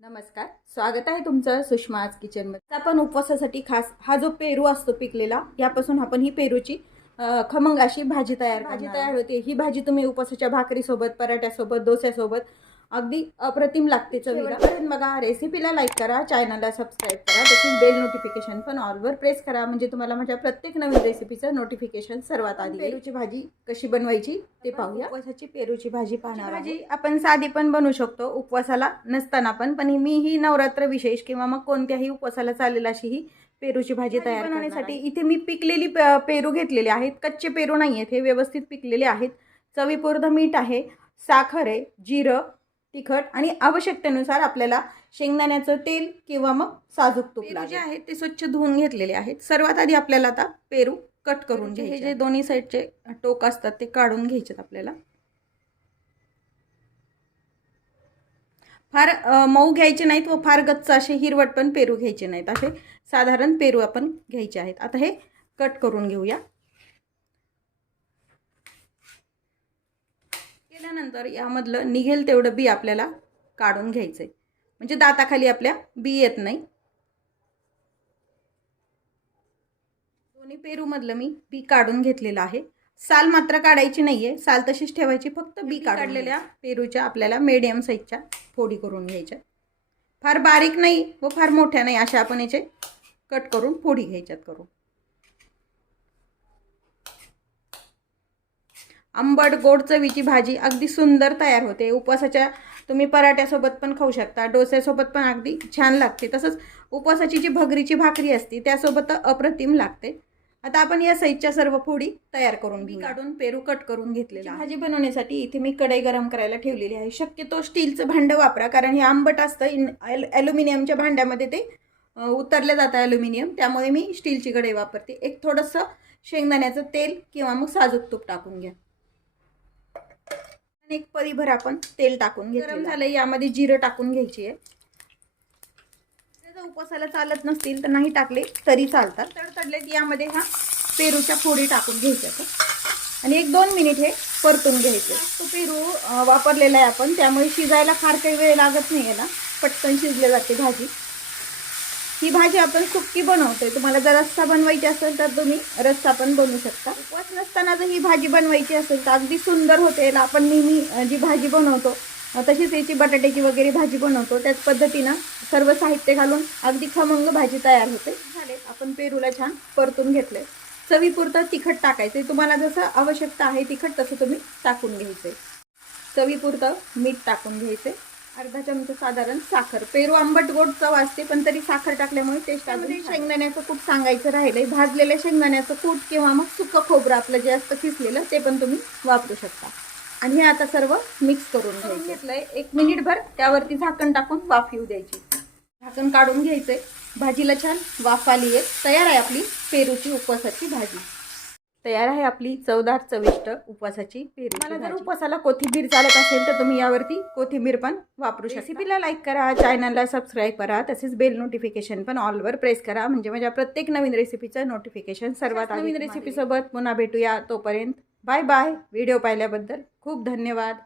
नमस्कार, स्वागत आहे तुमचं सुषमा आज किचनमध्ये। आपण उपवासासाठी खास हा जो पेरू असतो पिकलेला, यापासून आपण ही पेरूची खमंग अशी भाजी तयार होते। ही भाजी तुम्ही उपवासाच्या भाकरीसोबत, पराठ्यासोबत, डोस्यासोबत अगदी अप्रतिम लागते चवीला। बघा, रेसिपीला लाईक करा, चॅनलला सबस्क्राईब करा, तसेच बेल नोटिफिकेशन पण ऑलवर प्रेस करा, म्हणजे तुम्हाला माझ्या प्रत्येक नवीन रेसिपीचं नोटिफिकेशन सर्वात आधी। पेरूची भाजी कशी बनवायची ते पाहूया। उपवासाची पेरूची भाजी पाहणार आहोत। भाजी आपण साधी पण बनवू शकतो उपवासाला नसताना पण मी ही नवरात्र विशेष किंवा मग कोणत्याही उपवासाला चालेल अशी ही पेरूची भाजी तयार करण्यासाठी इथे मी पिकलेली पेरू घेतलेली आहेत। कच्चे पेरू नाही आहेत, हे व्यवस्थित पिकलेले आहेत। चवीपुरतं मीठ आहे, साखर आहे, जिरं, तिखट आणि आवश्यकतेनुसार आपल्याला शेंगदाण्याचं तेल किंवा मग साजूक तूप जे आहे ते स्वच्छ धुवून घेतलेले आहेत। सर्वात आधी आपल्याला आता पेरू कट करून घ्यायचे। हे जे दोन्ही साईडचे टोक असतात ते काढून घ्यायचे आपल्याला। फार मऊ घ्यायचे नाहीत व फार गच्च असे हिरवट पण पेरू घ्यायचे नाहीत, असे साधारण पेरू आपण घ्यायचे आहेत। आता हे कट करून घेऊया। केल्यानंतर यामधलं निघेल तेवढं बी आपल्याला काढून घ्यायचंय, म्हणजे दाताखाली आपल्या बी येत नाही। दोन्ही पेरू मधलं मी बी काढून घेतलेलं आहे। साल मात्र काढायची नाहीये, साल तशीच ठेवायची, फक्त बी काढलेल्या पेरूच्या आपल्याला मीडियम साईजच्या फोडी करून घ्यायच्या। फार बारीक नाही व फार मोठ्या नाही, अशा आपण याचे कट करून फोडी घ्यायच्यात करून। आंबट गोड चवीची भाजी अगदी सुंदर तयार होते। उपवासाच्या तुम्ही पराठ्यासोबत पण खाऊ शकता, डोस्यासोबत पण अगदी छान लागते। तसंच उपवासाची जी भगरीची भाकरी असते त्यासोबत अप्रतिम लागते। आता आपण या साईजच्या सर्व फोडी तयार करून घेऊ। काढून पेरू कट करून घेतलेला भाजी बनवण्यासाठी इथे मी कढई गरम करायला ठेवलेली आहे। शक्यतो स्टीलचं भांडं वापरा, कारण हे आंबट असतं। ॲल्युमिनियमच्या भांड्यामध्ये ते उतरले जातं ॲल्युमिनियम, त्यामुळे मी स्टीलची कढई वापरते। एक थोडंसं शेंगदाण्याचं तेल किंवा मग साजूक तूप टाकून घ्या। एक परीभर आपण तेल टाकून घेतलं। गरम झालं, यामध्ये जिरं टाकून घ्यायची आहे। जर उपवासाला चालत नसतील तर नाही टाकले तरी चालतात। तडतडले की यामध्ये हा पेरूच्या फोडी टाकून घ्यायच्या आणि 1-2 मिनिट हे परतून घ्यायचे। तो पेरू वापरलेला आहे आपण, त्यामुळे शिजायला फार काही वेळ लागत नाही, याला पटकन शिजले जाते भाजी। ही भाजी आपण सुक्की बनवतोय। तुम्हाला जर रस्सा बनवायची असेल तर तुम्ही रस्सा पण बनवू शकता। उपवास नसताना जर ही भाजी बनवायची असेल तर अगदी सुंदर होते। आपण नेहमी जी भाजी बनवतो तशीच याची बटाट्याची वगैरे भाजी बनवतो, त्याच पद्धतीनं सर्व साहित्य घालून अगदी खमंग भाजी तयार होते। झाले, आपण पेरूला छान परतून घेतले। चवीपुरतं तिखट टाकायचे, तुम्हाला जसं आवश्यकता आहे तिखट तसं तुम्ही टाकून घ्यायचे। चवीपुरतं मीठ टाकून घ्यायचे, अर्धा चमचा साधारण साखर। पेरू आंबट गोड चव असते, पण तरी साखर टाकल्यामुळे टेस्ट आली। शेंगदाण्याचं कूट सांगायचं राहिलंय, भाजलेल्या शेंगदाण्याचं कूट किंवा मग सुकं खोबरं आपलं जे असतं किसलेलं ते पण तुम्ही वापरू शकता। आणि हे आता सर्व मिक्स करून घेतलंय। 1 मिनिटभर त्यावरती झाकण टाकून वाफ येऊ द्यायची। झाकण काढून घ्यायचंय, भाजीला छान वाफ आली आहे। तयार आहे आपली पेरूची उपवासाची भाजी। तयार आहे आपली चवदार चविष्ट उपवासाची पेरू। मला जर उपवासाला कोथिंबीर चालत असेल तर तुम्ही यावरती कोथिंबीर पण वापरू शकता। रेसिपीला लाईक करा, चॅनलला सबस्क्राईब करा, तसेच बेल नोटिफिकेशन पण ऑलवर प्रेस करा, म्हणजे माझ्या प्रत्येक नवीन रेसिपीचं नोटिफिकेशन सर्वात आधी। नवीन रेसिपीसोबत पुन्हा भेटूया, तोपर्यंत बाय बाय। व्हिडिओ पाहिल्याबद्दल खूप धन्यवाद।